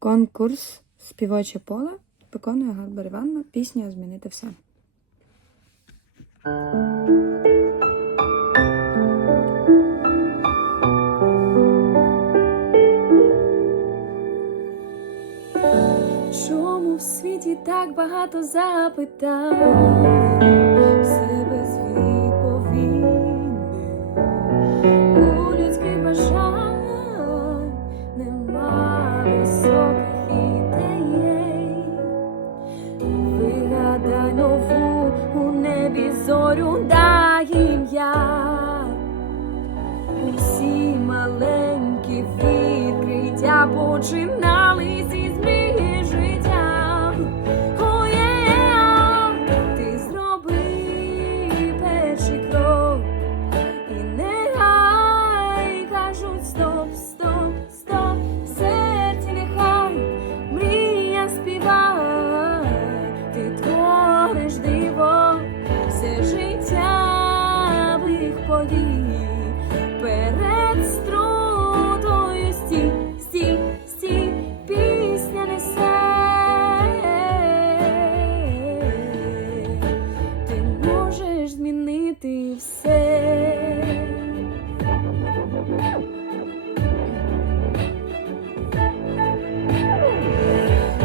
Конкурс Співоче поле виконує Гарбар Іванна. Пісня Змінити все. Чому в світі так багато запитань? Зорю дай ім'я. Життєвих перед струтою стій, пісня несе. Ти можеш змінити все.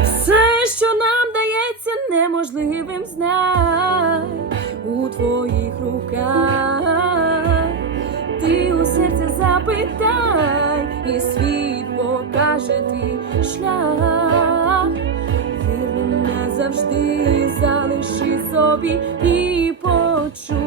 Все, що нам дається неможливим, знай у твоїх руках. Запитай, і світ покаже твій шлях. Вірним назавжди залиши собі і почуття.